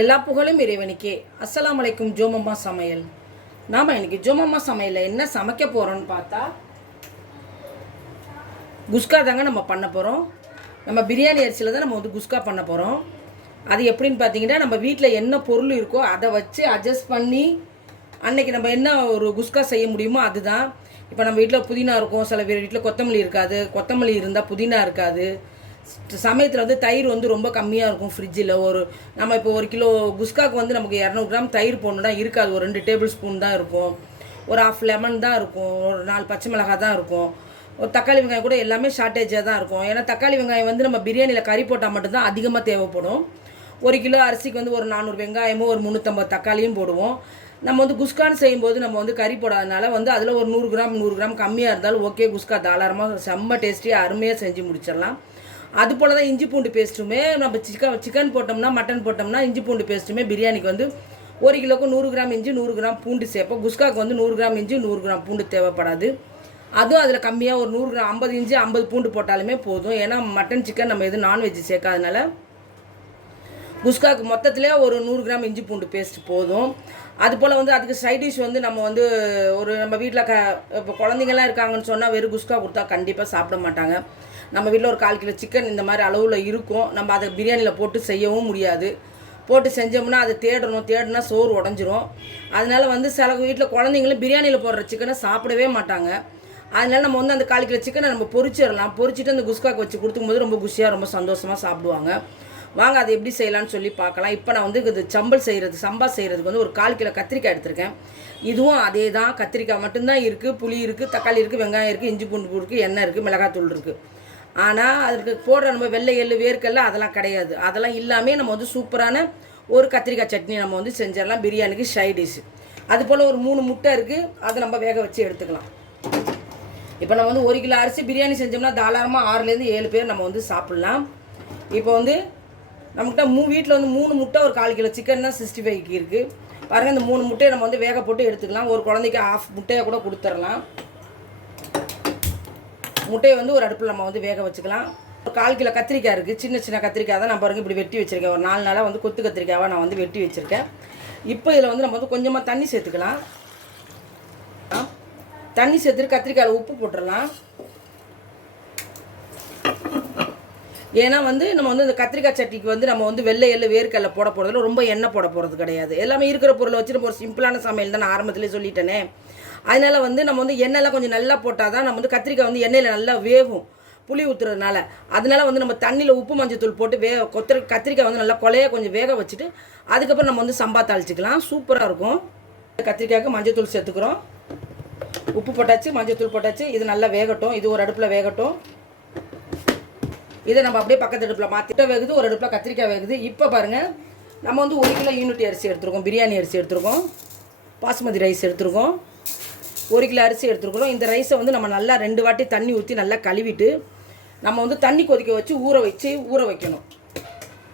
எல்லா புகழும் இறைவனுக்கே. அஸ்லாம் அலைக்கும் ஜோமம்மா சமையல். நாம் இன்றைக்கி ஜோமம்மா சமையலில் என்ன சமைக்க போகிறோம்னு பார்த்தா குஸ்கா தாங்க நம்ம பண்ண போகிறோம் நம்ம பிரியாணி அரிசியில் தான் நம்ம வந்து குஸ்கா பண்ண போகிறோம் அது எப்படின்னு பார்த்தீங்கன்னா நம்ம வீட்டில் என்ன பொருள் இருக்கோ அதை வச்சு அட்ஜஸ்ட் பண்ணி அன்னைக்கு நம்ம என்ன ஒரு குஸ்கா செய்ய முடியுமோ அதுதான். இப்போ நம்ம வீட்டில் புதினா இருக்கும் சில பேர் வீட்டில் கொத்தமல்லி இருக்காது. கொத்தமல்லி இருந்தால் புதினா இருக்காது. சமயத்தில் வந்து தயிர் வந்து ரொம்ப கம்மியாக இருக்கும் ஃப்ரிட்ஜில் ஒரு நம்ம இப்போ ஒரு கிலோ குஸ்காக்கு வந்து நமக்கு இரநூறு கிராம் தயிர் போடணுன்னா இருக்காது ஒரு ரெண்டு டேபிள் ஸ்பூன் தான் இருக்கும். ஒரு ஆஃப் லெமன் தான் இருக்கும். ஒரு நாலு பச்சை மிளகாய் தான் இருக்கும். ஒரு தக்காளி வெங்காயம் கூட எல்லாமே ஷார்ட்டேஜாக தான் இருக்கும். ஏன்னா தக்காளி வெங்காயம் வந்து நம்ம பிரியாணியில் கறி போட்டால் மட்டும்தான் அதிகமாக தேவைப்படும். ஒரு கிலோ அரிசிக்கு வந்து ஒரு நானூறு வெங்காயமும் ஒரு முந்நூற்றம்பது தக்காளியும் போடுவோம். நம்ம வந்து குஸ்கான் செய்யும்போது நம்ம வந்து கறி போடாதனால வந்து அதில் ஒரு நூறு கிராம் நூறு கிராம் கம்மியாக இருந்தாலும் ஓகே குஸ்கா தாராளமாக செம்ம டேஸ்டியாக அருமையாக செஞ்சு முடிச்சிடலாம். அது போல் தான் இஞ்சி பூண்டு பேஸ்ட்டுமே. நம்ம சிக்கன் சிக்கன் போட்டோம்னா மட்டன் போட்டோம்னா இஞ்சி பூண்டு பேஸ்ட்டுமே பிரியாணிக்கு வந்து ஒரு கிலோக்கு நூறு கிராம் இஞ்சி நூறு கிராம் பூண்டு சேர்ப்போம். குஸ்காக்கு வந்து நூறு கிராம் இஞ்சி நூறு கிராம் பூண்டு தேவைப்படாது. அதுவும் அதில் கம்மியாக ஒரு நூறு கிராம் ஐம்பது இஞ்சி ஐம்பது பூண்டு போட்டாலுமே போதும். ஏன்னா மட்டன் சிக்கன் நம்ம எதுவும் நான்வெஜ் சேர்க்காதனால குஸ்காக்கு மொத்தத்திலே ஒரு நூறு கிராம் இஞ்சி பூண்டு பேஸ்ட் போதும். அது போல் வந்து அதுக்கு சைட் டிஷ் வந்து நம்ம வந்து ஒரு நம்ம வீட்டில் க இப்போ குழந்தைங்கள்லாம் இருக்காங்கன்னு சொன்னால் வெறும் குஸ்கா கொடுத்தா கண்டிப்பாக சாப்பிட மாட்டாங்க. நம்ம வீட்டில் ஒரு கால் கிலோ சிக்கன் இந்த மாதிரி அளவில் இருக்கும். நம்ம அதை பிரியாணியில் போட்டு செய்யவும் முடியாது. போட்டு செஞ்சோம்னா அதை தேடணும். தேடினா சோறு உடஞ்சிரும். அதனால வந்து சில வீட்டில் குழந்தைங்களும் பிரியாணியில் போடுற சிக்கனை சாப்பிடவே மாட்டாங்க. அதனால நம்ம வந்து அந்த கால் கிலோ சிக்கனை நம்ம பொறிச்சிடலாம் பொறிச்சிட்டு அந்த குஸ்காக்கு வச்சு கொடுக்கும்போது ரொம்ப குஷியாக ரொம்ப சந்தோஷமாக சாப்பிடுவாங்க. வாங்க அதை எப்படி செய்யலாம்னு சொல்லி பார்க்கலாம். இப்போ நான் வந்து இது சம்பல் செய்கிறது சம்பா செய்கிறதுக்கு வந்து ஒரு கால் கிலோ கத்திரிக்காய் எடுத்திருக்கேன். இதுவும் அதே தான் கத்திரிக்காய் மட்டும்தான் இருக்குது புளி இருக்குது தக்காளி இருக்குது வெங்காயம் இருக்குது இஞ்சி பூண்டு இருக்குது எண்ணெய் இருக்குது மிளகாத்தூள் இருக்குது ஆனால் அதுக்கு போடுற நம்ம வெள்ளை எள்ளு வேர்க்கெல்லாம் அதெல்லாம் கிடையாது. அதெல்லாம் இல்லாமல் நம்ம வந்து சூப்பரான ஒரு கத்திரிக்காய் சட்னி நம்ம வந்து செஞ்சிடலாம். பிரியாணிக்கு ஷை டிஷ் அது போல் ஒரு மூணு முட்டை இருக்குது அதை நம்ம வேக வச்சு எடுத்துக்கலாம். இப்போ நம்ம வந்து ஒரு கிலோ அரிசி பிரியாணி செஞ்சோம்னா தாராளமாக ஆறுலேருந்து ஏழு பேர் நம்ம வந்து சாப்பிட்லாம். இப்போ வந்து நம்மகிட்ட மூ வீட்டில் வந்து மூணு முட்டை ஒரு கால் கிலோ சிக்கன் தான் சிக்ஸ்டி ஃபைவ்க்கு இருக்குது பாருங்கள் இந்த மூணு முட்டையை நம்ம வந்து வேக போட்டு எடுத்துக்கலாம். ஒரு குழந்தைக்கு ஆஃப் முட்டையை கூட கொடுத்துடலாம். முட்டையை வந்து ஒரு அடுப்பில் நம்ம வந்து வேக வச்சுக்கலாம். ஒரு கால் கிலோ கத்திரிக்காய் இருக்குது சின்ன சின்ன கத்திரிக்காய் தான் நான் பாருங்க இப்படி வெட்டி வச்சுருக்கேன். ஒரு நாலு நாளாக வந்து கொத்து கத்திரிக்காவாக நான் வந்து வெட்டி வச்சுருக்கேன். இப்போ இதில் வந்து நம்ம வந்து கொஞ்சமாக தண்ணி சேர்த்துக்கலாம். தண்ணி சேர்த்துட்டு கத்திரிக்காயில் உப்பு போட்டுடலாம். ஏன்னா வந்து நம்ம வந்து இந்த கத்திரிக்காய் சட்டிக்கு வந்து நம்ம வந்து வெள்ளை எள்ளு வேர்க்கடலை போட போகிறதுல ரொம்ப எண்ணெய் போட போகிறது கிடையாது. எல்லாமே இருக்கிற பொருளை வச்சு நம்ம ஒரு சிம்பிளான சமையல் தான் நான் ஆரம்பத்துலேயே சொல்லிட்டேனே. அதனால வந்து நம்ம வந்து எண்ணெய்லாம் கொஞ்சம் நல்லா போட்டால் தான் நம்ம வந்து கத்திரிக்காய் வந்து எண்ணெயில் நல்லா வேகும். புளி ஊற்றுறதுனால அதனால வந்து நம்ம தண்ணியில் உப்பு மஞ்சத்தூள் போட்டு வே கொத்தரி கத்திரிக்காய் வந்து நல்லா கொலையாக கொஞ்சம் வேக வச்சுட்டு அதுக்கப்புறம் நம்ம வந்து சம்பா தாளிச்சிக்கலாம். சூப்பராக இருக்கும். கத்திரிக்காய்க்கு மஞ்சத்தூள் சேர்த்துக்கிறோம். உப்பு போட்டாச்சு மஞ்சத்தூள் போட்டாச்சு. இது நல்லா வேகட்டும். இது ஒரு அடுப்பில் வேகட்டும். இதை நம்ம அப்படியே பக்கத்து அடுப்பில் மாற்றிட்டு வேகுது ஒரு அடுப்பில் கத்திரிக்காய் வேகுது. இப்போ பாருங்கள் நம்ம வந்து ஒரு கிலோ யூனிட்டி அரிசி எடுத்துருக்கோம். பிரியாணி அரிசி எடுத்துருக்கோம். பாஸ்மதி ரைஸ் எடுத்துருக்கோம். ஒரு கிலோ அரிசி எடுத்துருக்குறோம் இந்த ரைஸை வந்து நம்ம நல்லா ரெண்டு வாட்டி தண்ணி ஊற்றி நல்லா கழுவிட்டு நம்ம வந்து தண்ணி கொதிக்க வச்சு ஊற வச்சு ஊற வைக்கணும்.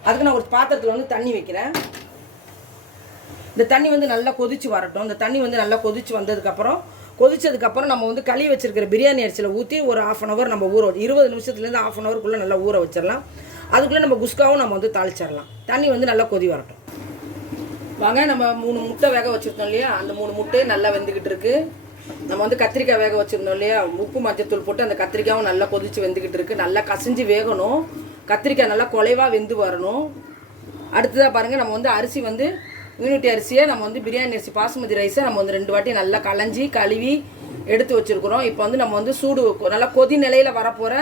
அதுக்கு நான் ஒரு பாத்திரத்தில் வந்து தண்ணி வைக்கிறேன். இந்த தண்ணி வந்து நல்லா கொதிச்சு வரட்டும். இந்த தண்ணி வந்து நல்லா கொதிச்சு வந்ததுக்கப்புறம் கொதிச்சதுக்கப்புறம் நம்ம வந்து கழுவி வச்சிருக்கிற பிரியாணி அரிசியில் ஊற்றி ஒரு ஆஃப் அன் ஹவர் நம்ம ஊற வச்சு இருபது நிமிஷத்துலேருந்து ஆஃப் அன் ஹவருக்குள்ளே நல்லா ஊற வச்சிடலாம். அதுக்குள்ளே நம்ம குஸ்காவும் நம்ம வந்து தாளிச்சிடலாம். தண்ணி வந்து நல்லா கொதி வரட்டும். வாங்க நம்ம மூணு முட்டை வேக வச்சுருந்தோம் இல்லையா? அந்த மூணு முட்டை நல்லா வெந்துக்கிட்டு இருக்குது நம்ம வந்து கத்திரிக்காய் வேக வச்சுருந்தோம் இல்லையா? உப்பு மஞ்சத்தூள் போட்டு அந்த கத்திரிக்காயும் நல்லா கொதிச்சு வெந்துக்கிட்டு இருக்கு. நல்லா கசிஞ்சு வேகணும். கத்திரிக்காய் நல்லா குலைவாக வெந்து வரணும். அடுத்ததாக பாருங்கள் நம்ம வந்து அரிசி வந்து யூனிட்டி அரிசியை நம்ம வந்து பிரியாணி அரிசி பாசுமதி ரைஸை நம்ம வந்து ரெண்டு வாட்டி நல்லா களைஞ்சி கழுவி எடுத்து வச்சுருக்குறோம். இப்போ வந்து நம்ம வந்து சூடு நல்லா கொதி நிலையில் வரப்போகிற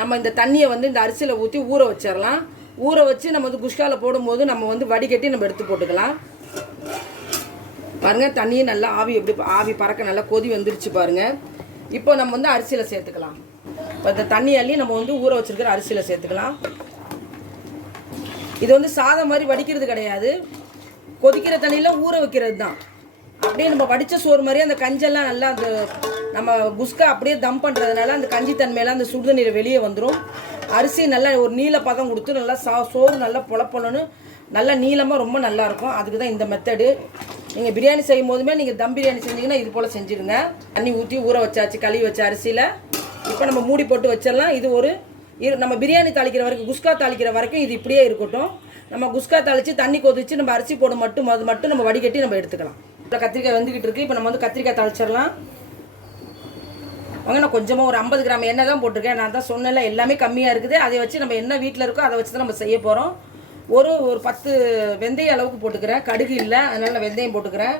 நம்ம இந்த தண்ணியை வந்து இந்த அரிசியில் ஊற்றி ஊற வச்சிடலாம். ஊற வச்சு நம்ம வந்து குஷ்காவில் போடும்போது நம்ம வந்து வடிகட்டி நம்ம எடுத்து போட்டுக்கலாம். பாருங்கள் தண்ணியை நல்லா ஆவி எப்படி ஆவி பறக்க நல்லா கொதி வந்துருச்சு பாருங்கள் இப்போ நம்ம வந்து அரிசியில் சேர்த்துக்கலாம். இப்போ இந்த தண்ணி அள்ளி நம்ம வந்து ஊற வச்சுருக்கிற அரிசியில் சேர்த்துக்கலாம். இது வந்து சாதம் மாதிரி வடிக்கிறது கிடையாது. கொதிக்கிற தண்ணியில் ஊற வைக்கிறது தான் அப்படியே நம்ம வடித்த சோறு மாதிரியே அந்த கஞ்செல்லாம் நல்லா அந்த நம்ம குஸ்கா அப்படியே தம் பண்ணுறதுனால அந்த கஞ்சி தன்மையெல்லாம் அந்த சுடுதண்ணீர் வெளியே வந்துடும் அரிசி நல்லா ஒரு நீல பதம் கொடுத்து நல்லா சா சோறு நல்லா புலப்பணும்னு நல்லா நீளமாக ரொம்ப நல்லாயிருக்கும் அதுக்கு தான் இந்த மெத்தடு நீங்கள் பிரியாணி செய்யும் போதுமே நீங்கள் தம் பிரியாணி செஞ்சீங்கன்னா இது போல் செஞ்சுடுங்க தண்ணி ஊற்றி ஊற வச்சாச்சு கழுவி வச்ச அரிசியில். இப்போ நம்ம மூடி போட்டு வச்சிடலாம். இது ஒரு இரு நம்ம பிரியாணி தாளிக்கிற வரைக்கும் குஸ்கா தாளிக்கிற வரைக்கும் இது இப்படியே இருக்கட்டும். நம்ம குஸ்கா தாளித்து தண்ணி கொதிச்சு நம்ம அரிசி போட மட்டும் அது மட்டும் நம்ம வடிகட்டி நம்ம எடுத்துக்கலாம். இப்போ கத்திரிக்காய் வெந்துக்கிட்டு இருக்கு. இப்போ நம்ம வந்து கத்திரிக்காய் தாளிச்சிடலாம். வாங்க நான் கொஞ்சமாக ஒரு ஐம்பது கிராம் எண்ணெய் தான் போட்டிருக்கேன். நான் தான் சொன்னல எல்லாமே கம்மியாக இருக்குது. அதை வச்சு நம்ம என்ன வீட்டில் இருக்கோ அதை வச்சு தான் நம்ம செய்ய போகிறோம் ஒரு ஒரு பத்து வெந்தயம் அளவுக்கு போட்டுக்கிறேன். கடுகு இல்லை அதனால் நான் வெந்தயம் போட்டுக்கிறேன்.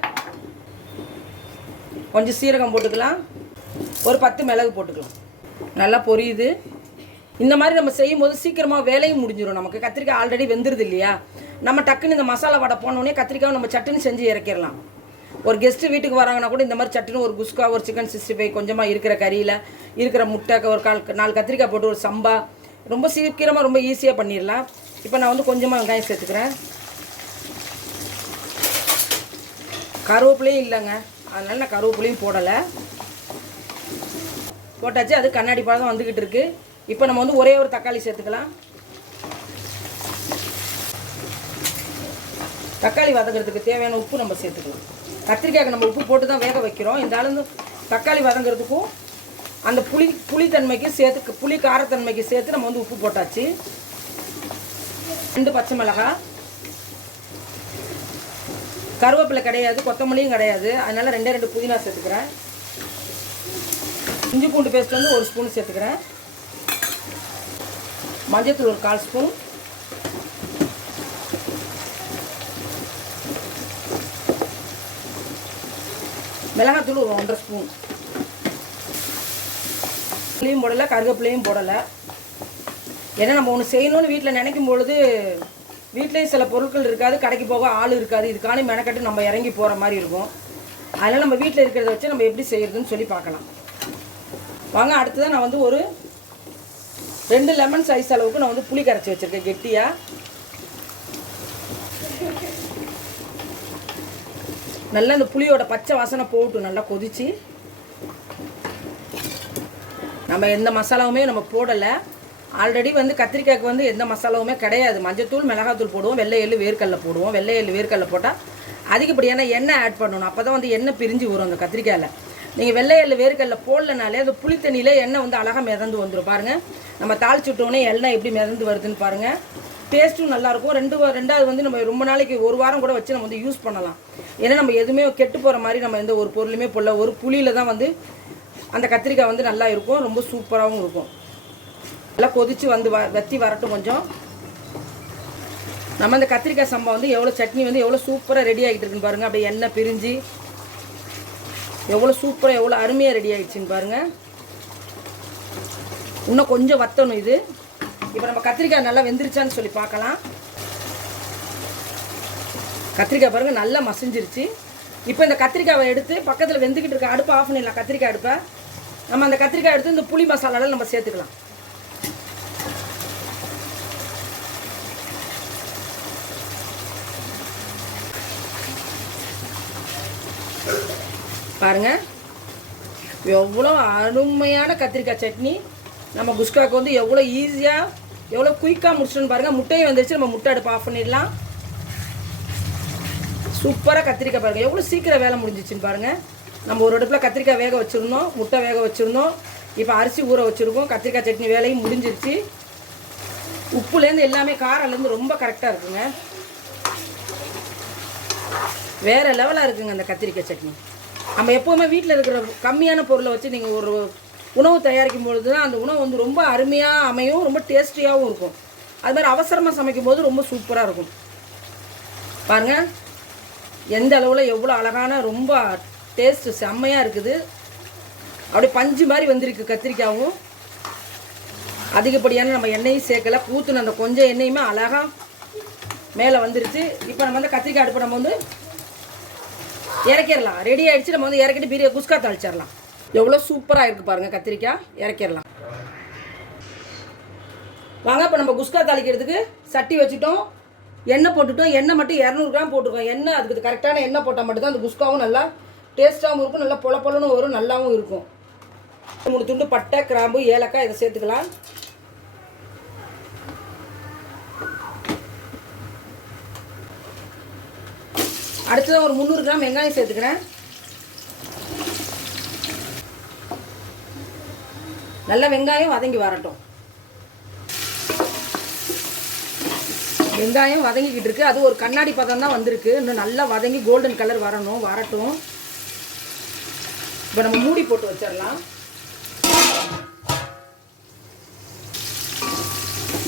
கொஞ்சம் சீரகம் போட்டுக்கலாம். ஒரு பத்து மிளகு போட்டுக்கலாம். நல்லா பொரியுது. இந்த மாதிரி நம்ம செய்யும் போது சீக்கிரமாக வேலையும் முடிஞ்சிடும் நமக்கு. கத்திரிக்காய் ஆல்ரெடி வெந்துருது இல்லையா? நம்ம டக்குன்னு இந்த மசாலா வடை போனோடனே கத்திரிக்காய் நம்ம சட்டுன்னு செஞ்சு இறக்கிடலாம். ஒரு கெஸ்ட்டு வீட்டுக்கு வராங்கன்னா கூட இந்த மாதிரி சட்டுன்னு ஒரு குஸ்கா ஒரு சிக்கன் சிக்ஸ்டி ஃபைவ் கொஞ்சமாக இருக்கிற கறியில் இருக்கிற முட்டை ஒரு கால் நாலு கத்திரிக்காய் போட்டு ஒரு சம்பா ரொம்ப சீக்கிரமாக ரொம்ப ஈஸியாக பண்ணிடலாம். இப்போ நான் வந்து கொஞ்சமாக வெங்காயம் சேர்த்துக்கிறேன். கருவேப்பிலையும் இல்லைங்க. அதனால் நான் கருவேப்பிலையும் போடலை. போட்டாச்சு அது கண்ணாடி பழம் வந்துக்கிட்டு இருக்கு. இப்போ நம்ம வந்து ஒரே ஒரு தக்காளி சேர்த்துக்கலாம். தக்காளி வதங்கிறதுக்கு தேவையான உப்பு நம்ம சேர்த்துக்கலாம். கத்திரிக்காய்க்கு நம்ம உப்பு போட்டு தான் வேக வைக்கிறோம். இருந்தாலும் தக்காளி வதங்கிறதுக்கும் அந்த புளி புளித்தன்மைக்கு சேர்த்து புளி காரத்தன்மைக்கு சேர்த்து நம்ம வந்து உப்பு போட்டாச்சு. ரெண்டு பச்சை மிளகாய் கருவேப்பிலை கிடையாது கொத்தமல்லியும் கிடையாது. அதனால ரெண்டே ரெண்டு புதினா சேர்த்துக்கிறேன். இஞ்சி பூண்டு பேஸ்ட் வந்து ஒரு ஸ்பூன் சேர்த்துக்கிறேன். மஞ்சத்தூள் ஒரு கால் ஸ்பூன் மிளகாத்தூள் ஒரு ஒன்றரை ஸ்பூன் புளியும் போடலை கருவேப்பிலையும் போடலை. ஏன்னா நம்ம ஒன்று செய்யணும்னு வீட்டில் நினைக்கும் பொழுது வீட்லேயும் சில பொருட்கள் இருக்காது கடைக்கு போக ஆள் இருக்காது இதுக்கான மெனக்கட்டு நம்ம இறங்கி போகிற மாதிரி இருக்கும். அதனால் நம்ம வீட்டில் இருக்கிறத வச்சு நம்ம எப்படி செய்கிறதுன்னு சொல்லி பார்க்கலாம். வாங்க அடுத்ததான் நான் வந்து ஒரு ரெண்டு லெமன் சைஸ் அளவுக்கு நான் வந்து புளி கரைச்சி வச்சுருக்கேன் கெட்டியாக நல்லா இந்த புளியோட பச்சை வாசனை போகட்டும் நல்லா கொதிச்சு. நம்ம எந்த மசாலாவுமே நம்ம போடலை. ஆல்ரெடி வந்து கத்திரிக்காய்க்கு வந்து எந்த மசாலாவுமே கிடையாது. மஞ்சத்தூள் மிளகாத்தூள் போடுவோம். வெள்ளை எள்ளு வேர்க்கடலை போடுவோம். வெள்ளை எள்ளு வேர்க்கடலை போட்டால் அதிகப்படியான எண்ணெய் ஆட் பண்ணணும். அப்போ தான் வந்து எண்ணெய் பிரிஞ்சு வரும் அந்த கத்திரிக்காயில். நீங்கள் வெள்ளை எள்ளு வேர்க்கடல போடலனாலே அது புளித்தண்ணியில் எண்ணெய் வந்து அழகாக மிதந்து வந்துடும் பாருங்கள் நம்ம தாளிச்சுட்டோன்னே எண்ணெய் எப்படி மிதந்து வருதுன்னு பாருங்கள் டேஸ்ட்டும் நல்லாயிருக்கும் ரெண்டு ரெண்டாவது வந்து நம்ம ரொம்ப நாளைக்கு ஒரு வாரம் கூட வச்சு நம்ம வந்து யூஸ் பண்ணலாம். ஏன்னா நம்ம எதுவுமே கெட்டு போகிற மாதிரி நம்ம எந்த ஒரு பொருளுமே போடல. ஒரு புளியில் தான் வந்து அந்த கத்திரிக்காய் வந்து நல்லா இருக்கும். ரொம்ப சூப்பராகவும் இருக்கும். நல்லா கொதிச்சு வந்து வ வத்தி வரட்டும் கொஞ்சம். நம்ம இந்த கத்திரிக்காய் சம்பா வந்து எவ்வளோ சட்னி வந்து எவ்வளோ சூப்பராக ரெடி ஆகிட்டு இருக்குன்னு பாருங்கள் அப்படியே எண்ணெய் பிரிஞ்சு. எவ்வளோ சூப்பராக எவ்வளோ அருமையாக ரெடி ஆகிடுச்சின்னு பாருங்கள் இன்னும் கொஞ்சம் வத்தணும் இது. இப்போ நம்ம கத்திரிக்காய் நல்லா வெந்துருச்சான்னு சொல்லி பார்க்கலாம். கத்திரிக்காய் பாருங்கள் நல்லா மசிஞ்சிருச்சு. இப்போ இந்த கத்திரிக்காவை எடுத்து பக்கத்தில் வெந்துக்கிட்டு இருக்க அடுப்பு ஆஃப் பண்ணிடலாம் கத்திரிக்காய் அடுப்பை. நம்ம அந்த கத்திரிக்காய் எடுத்து இந்த புளி மசாலாவில் நம்ம சேர்த்துக்கலாம். பாருங்க. எவ்வளோ அருமையான கத்திரிக்காய் சட்னி. நம்ம குஸ்காவுக்கு வந்து எவ்வளோ ஈஸியாக எவ்வளோ குயிக்காக முடிச்சிட்டோன்னு பாருங்கள் முட்டையை வந்துருச்சு நம்ம முட்டை அடுப்பு ஆஃப் பண்ணிடலாம். சூப்பராக கத்திரிக்காய் பாருங்கள் எவ்வளோ சீக்கிரம் வேலை முடிஞ்சிச்சுன்னு பாருங்கள் நம்ம ஒரு அடுப்பில் கத்திரிக்காய் வேக வச்சுருந்தோம் முட்டை வேக வச்சுருந்தோம். இப்போ அரிசி ஊற வச்சுருக்கோம். கத்திரிக்காய் சட்னி வேலையும் முடிஞ்சிருச்சு. உப்புலேருந்து எல்லாமே காரம்லேருந்து ரொம்ப கரெக்டாக இருக்குங்க. வேறு லெவலாக இருக்குங்க அந்த கத்திரிக்காய் சட்னி. நம்ம எப்போவுமே வீட்டில் இருக்கிற கம்மியான பொருளை வச்சு நீங்கள் ஒரு உணவு தயாரிக்கும் பொழுது தான் அந்த உணவு வந்து ரொம்ப அருமையாக அமையும் ரொம்ப டேஸ்டியாகவும் இருக்கும். அது மாதிரி அவசரமாக சமைக்கும் போது ரொம்ப சூப்பராக இருக்கும். பாருங்கள் எந்த அளவில் எவ்வளோ அழகான ரொம்ப டேஸ்ட்டு செம்மையாக இருக்குது. அப்படியே பஞ்சு மாதிரி வந்திருக்கு கத்திரிக்காயும் அதிகப்படியான நம்ம எண்ணெயும் சேர்க்கல. ஊற்றுன அந்த கொஞ்சம் எண்ணெயுமே அழகாக மேலே வந்துருச்சு. இப்போ நம்ம வந்து கத்திரிக்காய் அடுப்பு நம்ம வந்து இறக்கிடலாம். ரெடி ஆயிடுச்சு நம்ம வந்து இறக்கிட்டு பிரியா குஸ்கா தாளிச்சிடலாம். எவ்வளோ சூப்பராக இருக்குது பாருங்கள் கத்திரிக்காய். இறக்கிடலாம். வாங்க இப்போ நம்ம குஸ்கா தாளிக்கிறதுக்கு சட்டி வச்சுட்டோம். எண்ணெய் போட்டுட்டோம். எண்ணெய் மட்டும் இரநூறு கிராம் போட்டுருக்கோம் எண்ணெய் அதுக்கு கரெக்டான எண்ணெய் போட்டால் மட்டும்தான் அந்த குஸ்காவும் நல்லா டேஸ்ட்டாகவும் இருக்கும். நல்லா பொல பொலன்னு வரும் நல்லாவும் இருக்கும். மூணு துண்டு பட்டை கிராம்பு ஏலக்காய் இதை சேர்த்துக்கலாம். அடுத்ததான் ஒரு முந்நூறு கிராம் வெங்காயம் சேர்த்துக்கிறேன். நல்லா வெங்காயம் வதங்கி வரட்டும். வெங்காயம் வதங்கிக்கிட்டு இருக்கு. அது ஒரு கண்ணாடி பதம் தான் வந்திருக்கு. இன்னும் நல்லா வதங்கி கோல்டன் கலர் வரணும். வரட்டும். இப்போ நம்ம மூடி போட்டு வச்சிடலாம்.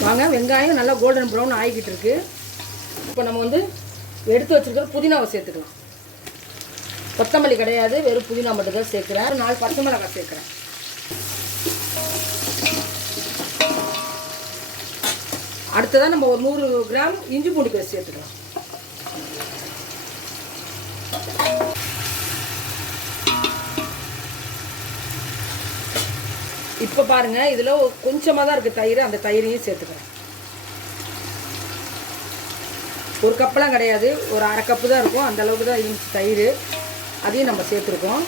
வாங்க வெங்காயம் நல்லா கோல்டன் ப்ரௌன் ஆகிக்கிட்டு இருக்கு. இப்போ நம்ம வந்து எடுத்து வச்சிருக்கிற புதினாவை சேர்த்துக்கலாம். கொத்தமல்லி கிடையாது வெறும் புதினா மட்டும்தான் சேர்க்குறேன். ஒரு நாலு பச்சை மிளகாய் சேர்க்குறேன். அடுத்ததான் நம்ம ஒரு நூறு கிராம் இஞ்சி பூண்டு பேஸ்ட் சேர்த்துக்கலாம். இப்போ பாருங்கள் இதில் கொஞ்சமாக தான் இருக்குது தயிர் அந்த தயிரையும் சேர்த்துக்கிறேன். ஒரு கப்பெல்லாம் கிடையாது. ஒரு அரை கப்பு தான் இருக்கும். அந்த அளவுக்கு தான் இருந்துச்சு தயிர். அதையும் நம்ம சேர்த்துருக்கோம்.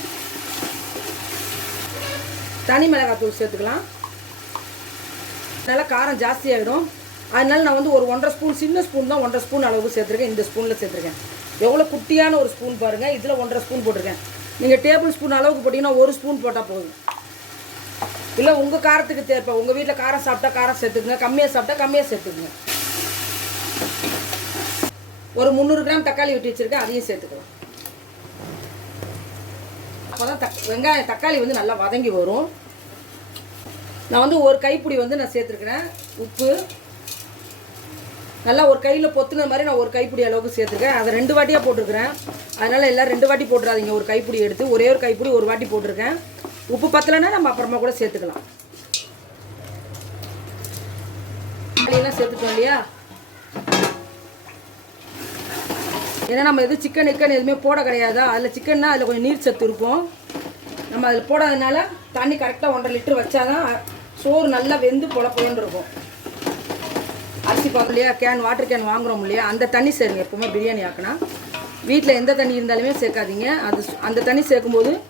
தனி மிளகாத்தூள் சேர்த்துக்கலாம். நல்லா காரம் ஜாஸ்தி ஆகிடும் நான் வந்து ஒரு ஒன்றரை ஸ்பூன் சின்ன ஸ்பூன் தான் ஒன்றரை ஸ்பூன் அளவுக்கு சேர்த்துருக்கேன். இந்த ஸ்பூனில் சேர்த்துருக்கேன். எவ்வளோ குட்டியான ஒரு ஸ்பூன் பாருங்கள் இதில் ஒன்றரை ஸ்பூன் போட்டிருக்கேன். நீங்கள் டேபிள் ஸ்பூன் அளவுக்கு போட்டிங்கன்னா ஒரு ஸ்பூன் போட்டால் போதும். இல்லை உங்கள் காரத்துக்கு தேர்ப்பேன் உங்கள் வீட்டில் காரம் சாப்பிட்டா காரம் சேர்த்துக்குங்க. கம்மியாக சாப்பிட்டா கம்மியாக சேர்த்துக்குங்க. ஒரு முந்நூறு கிராம் தக்காளி வெட்டி வச்சுருக்கேன் அதையும் சேர்த்துக்கலாம். அப்போ தான் தக் வெங்காயம் தக்காளி வந்து நல்லா வதங்கி வரும். நான் வந்து ஒரு கைப்பிடி வந்து நான் சேர்த்துருக்குறேன் உப்பு. நல்லா ஒரு கையில் பொத்துன மாதிரி நான் ஒரு கைப்பிடி அளவுக்கு சேர்த்துருக்கேன். அதை ரெண்டு வாட்டியாக போட்டிருக்கிறேன். அதனால் எல்லாம் ரெண்டு வாட்டி போட்டுறாதீங்க ஒரு கைப்பிடி எடுத்து. ஒரே ஒரு கைப்பிடி ஒரு வாட்டி போட்டிருக்கேன். உப்பு பத்தலைன்னா நம்ம அப்புறமா கூட சேர்த்துக்கலாம். எல்லாம் சேர்த்துட்டோம் இல்லையா? ஏன்னா நம்ம எதுவும் சிக்கன் இக்கன் எதுவுமே போட கிடையாதா? அதில் சிக்கன்னா அதில் கொஞ்சம் நீர் சத்து இருக்கும். நம்ம அதில் போடாதனால தண்ணி கரெக்டாக ஒன்றரை லிட்டர் வச்சாதான் சோறு நல்லா வெந்து பொல இருக்கும். அரிசி பார்க்க இல்லையா? கேன் வாட்டர் கேன் வாங்குறோம் இல்லையா? அந்த தண்ணி சேருங்க எப்பவுமே பிரியாணி ஆக்கினா. வீட்டில் எந்த தண்ணி இருந்தாலுமே சேர்க்காதீங்க. அது அந்த தண்ணி சேர்க்கும்போது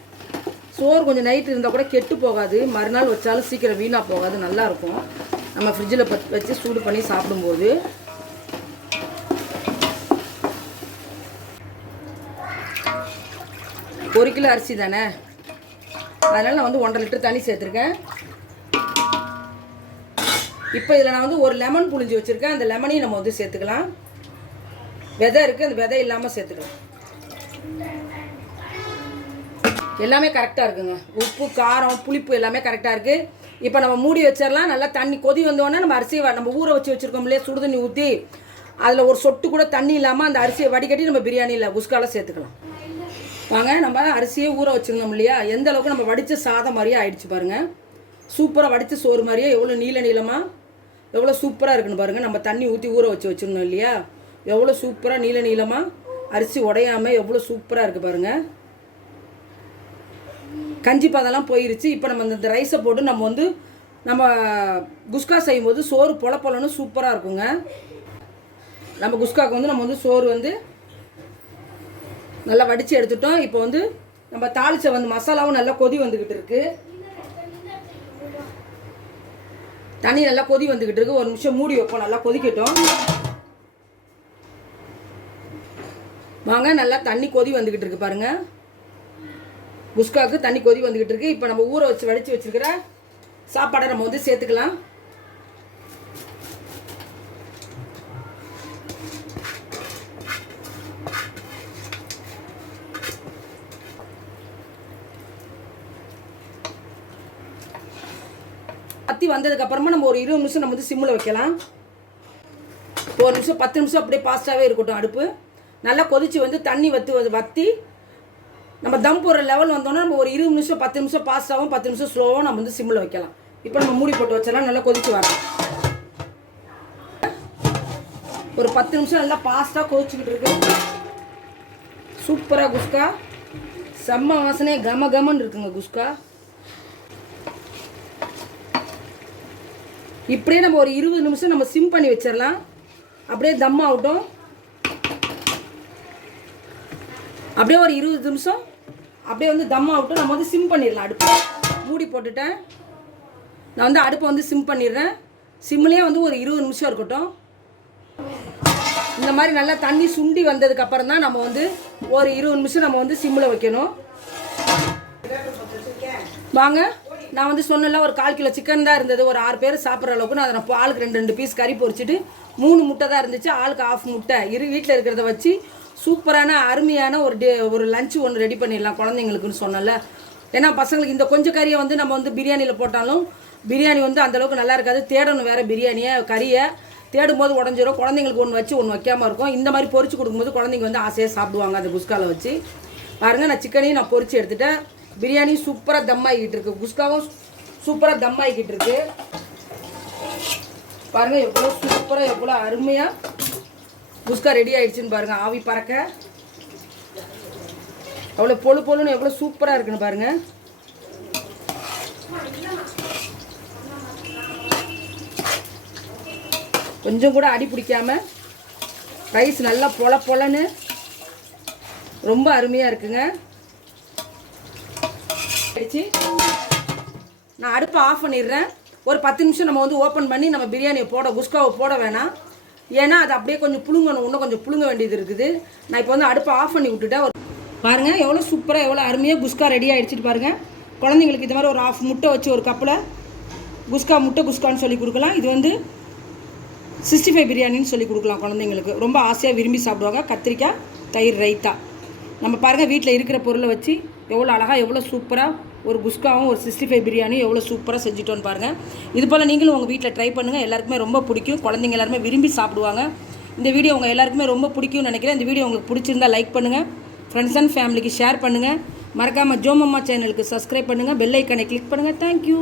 சோறு கொஞ்சம் நைட் இருந்தால் கூட கெட்டு போகாது. மறுநாள் வச்சாலும் சீக்கிரம் வீணாக போகாது. நல்லாயிருக்கும் நம்ம ஃப்ரிட்ஜில் பத் வச்சு சூடு பண்ணி சாப்பிடும்போது. ஒரு கிலோ அரிசி தானே? அதனால் நான் வந்து ஒன்றரை லிட்டர் தண்ணி சேர்த்துருக்கேன். இப்போ இதில் நான் வந்து ஒரு லெமன் புழிஞ்சு வச்சுருக்கேன். அந்த லெமனையும் நம்ம வந்து சேர்த்துக்கலாம். விதை இருக்குது அந்த விதை இல்லாமல் சேர்த்துக்கலாம். எல்லாமே கரெக்டாக இருக்குங்க. உப்பு காரம் புளிப்பு எல்லாமே கரெக்டாக இருக்குது இப்போ நம்ம மூடி வச்சிடலாம். நல்லா தண்ணி கொதி வந்தோடனே நம்ம அரிசியை வ- நம்ம ஊற வச்சு வச்சுருக்கோம் இல்லையா? சுடு தண்ணி ஊற்றி அதில் ஒரு சொட்டு கூட தண்ணி இல்லாமல் அந்த அரிசியை வடிகட்டி நம்ம பிரியாணியில் குஸ்கால சேர்த்துக்கலாம். வாங்க நம்ம அரிசியே ஊற வச்சுருந்தோம் இல்லையா? எந்த அளவுக்கு நம்ம வடித்த சாதம் மாதிரியே ஆயிடுச்சு பாருங்கள் சூப்பராக வடித்த சோறு மாதிரியே எவ்வளோ நீள நீளமாக எவ்வளோ சூப்பராக இருக்குன்னு பாருங்கள் நம்ம தண்ணி ஊற்றி ஊற வச்சு வச்சுருந்தோம் இல்லையா? எவ்வளோ சூப்பராக நீள நீளமாக அரிசி உடையாமல் எவ்வளோ சூப்பராக இருக்குது பாருங்கள் கஞ்சி பதம்லாம் போயிருச்சு. இப்போ நம்ம இந்த ரைஸை போட்டு நம்ம வந்து நம்ம குஸ்கா செய்யும்போது சோறு பொல பொலன்னு சூப்பராக இருக்குங்க. நம்ம குஸ்காவுக்கு வந்து நம்ம வந்து சோறு வந்து நல்லா வடித்து எடுத்துட்டோம். இப்போ வந்து நம்ம தாளிச்ச வந்து மசாலாவும் நல்லா கொதி வந்துக்கிட்டு இருக்கு. தண்ணி நல்லா கொதி வந்துக்கிட்டு இருக்கு. ஒரு நிமிஷம் மூடி வைப்போம். நல்லா கொதிக்கட்டும். வாங்க நல்லா தண்ணி கொதி வந்துக்கிட்டு இருக்கு பாருங்க. குஸ்காவுக்கு தண்ணி கொதி வந்துக்கிட்டு இருக்கு. இப்போ நம்ம ஊற வச்சு வடித்து வச்சிருக்கிற சாப்பாடை நம்ம வந்து சேர்த்துக்கலாம். வந்ததுக்கப்புறமா வந்ததுக்கு அப்புறமா நம்ம ஒரு இருபது நிமிஷம் நம்ம வந்து சிம்மில் வைக்கலாம். இப்போ ஒரு நிமிஷம் பத்து நிமிஷம் அப்படியே ஃபாஸ்ட்டாகவே இருக்கட்டும் அடுப்பு. நல்லா கொதிச்சு வந்து தண்ணி வத்து வத்தி நம்ம தம் போடுற லெவல் வந்தோன்னா நம்ம ஒரு இருபது நிமிஷம் பத்து நிமிஷம் ஃபாஸ்ட்டாகவும் பத்து நிமிஷம் ஸ்லோவாகவும் நம்ம வந்து சிம்மில் வைக்கலாம். இப்போ நம்ம மூடி போட்டு வச்சிடலாம் நல்லா கொதிச்சு வரலாம் ஒரு பத்து நிமிஷம் நல்லா ஃபாஸ்ட்டாக கொதிச்சுக்கிட்டு இருக்கு. சூப்பராக குஸ்கா. செம்ம வாசனை கம கமன்னு இருக்குங்க குஸ்கா. இப்படியே நம்ம ஒரு இருபது நிமிஷம் நம்ம சிம் பண்ணி வச்சிடலாம் அப்படியே தம் ஆகட்டும் அப்படியே ஒரு இருபது நிமிஷம் அப்படியே வந்து தம் ஆகட்டும் நம்ம வந்து சிம் பண்ணிடலாம் அடுப்பு மூடி போட்டுட்டேன். நான் வந்து அடுப்பை வந்து சிம் பண்ணிடுறேன். சிம்லேயே வந்து ஒரு இருபது நிமிஷம் இருக்கட்டும். இந்த மாதிரி நல்லா தண்ணி சுண்டி வந்ததுக்கப்புறம் தான் நம்ம வந்து ஒரு இருபது நிமிஷம் நம்ம வந்து சிம்மில் வைக்கணும். வாங்க. நான் வந்து சொன்னல ஒரு கால் கிலோ சிக்கன் தான் இருந்தது. ஒரு ஆறு பேர் சாப்பிட்ற அளவுக்கு நான் அதை நான் ஆளுக்கு ரெண்டு ரெண்டு பீஸ் கறி பொறிச்சிட்டு மூணு முட்டை தான் இருந்துச்சு. ஆளுக்கு ஆஃப் முட்டை. இரு வீட்டில் இருக்கிறத வச்சு சூப்பரான அருமையான ஒரு டே ஒரு லஞ்சு ஒன்று ரெடி பண்ணிடலாம் குழந்தைங்களுக்குன்னு சொன்னல ஏன்னா பசங்களுக்கு இந்த கொஞ்சம் கறியை வந்து நம்ம வந்து பிரியாணியில் போட்டாலும் பிரியாணி வந்து அந்த அளவுக்கு நல்லா இருக்காது. தேடணும் வேறு பிரியாணியை கறியை தேடும் போது உடஞ்சிரும். குழந்தைங்களுக்கு ஒன்று வச்சு ஒன்று வைக்காமல் இருக்கும். இந்த மாதிரி பொறிச்சு கொடுக்கும்போது குழந்தைங்க வந்து ஆசையாக சாப்பிடுவாங்க அந்த குஸ்காவில் வச்சு. பாருங்கள் நான் சிக்கனையும் நான் பொறிச்சு எடுத்துட்டேன். பிரியாணி சூப்பராக தம் ஆகிக்கிட்டு இருக்கு. குஸ்காவும் சூப்பராக தம் ஆகிக்கிட்டு இருக்கு. பாருங்க எவ்வளோ சூப்பராக எவ்வளோ அருமையாக குஸ்கா ரெடி ஆயிடுச்சுன்னு பாருங்க. ஆவி பறக்க. அவ்வளோ பொழு பொழுன்னு எவ்வளோ சூப்பராக இருக்குன்னு பாருங்க. கொஞ்சம் கூட அடி பிடிக்காம ரைஸ் நல்லா பொல பொலன்னு ரொம்ப அருமையாக இருக்குங்க. ஆயிடுச்சு நான் அடுப்பை ஆஃப் பண்ணிடுறேன். ஒரு பத்து நிமிஷம் நம்ம வந்து ஓப்பன் பண்ணி நம்ம பிரியாணியை போட குஸ்காவை போட வேணாம். ஏன்னா அது அப்படியே கொஞ்சம் புழுங்கணும். இன்னும் கொஞ்சம் புழுங்க வேண்டியது இருக்குது. நான் இப்போ வந்து அடுப்பை ஆஃப் பண்ணி விட்டுட்டேன். ஒரு பாருங்கள் எவ்வளோ சூப்பராக எவ்வளோ அருமையாக குஸ்கா ரெடி ஆகிடுச்சிட்டு பாருங்கள் குழந்தைங்களுக்கு இது மாதிரி ஒரு ஆஃப் முட்டை வச்சு ஒரு கப்பில் குஸ்கா முட்டை குஸ்கான்னு சொல்லி கொடுக்கலாம். இது வந்து சிக்ஸ்டி ஃபைவ் பிரியாணின்னு சொல்லி கொடுக்கலாம் குழந்தைங்களுக்கு. ரொம்ப ஆசையாக விரும்பி சாப்பிடுவாங்க. கத்திரிக்காய் தயிர் ரைத்தா. நம்ம பாருங்கள் வீட்டில் இருக்கிற பொருளை வச்சு எவ்வளோ அழகாக எவ்வளோ சூப்பராக ஒரு குஸ்காவும் ஒரு சிக்ஸ்டி ஃபைவ் பிரியாணியும் எவ்வளோ சூப்பராக செஞ்சுட்டோன்னு பாருங்கள் இது போல் நீங்களும் உங்கள் வீட்டில் ட்ரை பண்ணுங்கள் எல்லாருக்குமே ரொம்ப பிடிக்கும். குழந்தைங்க எல்லாருமே விரும்பி சாப்பிடுவாங்க. இந்த வீடியோ உங்கள் எல்லாருக்குமே ரொம்ப பிடிக்கும்னு நினைக்கிறேன். இந்த வீடியோ உங்களுக்கு பிடிச்சிருந்தா லைக் பண்ணுங்கள் ஃப்ரெண்ட்ஸ் அண்ட் ஃபேமிலிக்கு ஷேர் பண்ணுங்கள் மறக்காமல் ஜோமம்மா சேனலுக்கு சப்ஸ்கிரைப் பண்ணுங்கள் பெல் ஐக்கனை கிளிக் பண்ணுங்கள் தேங்க்யூ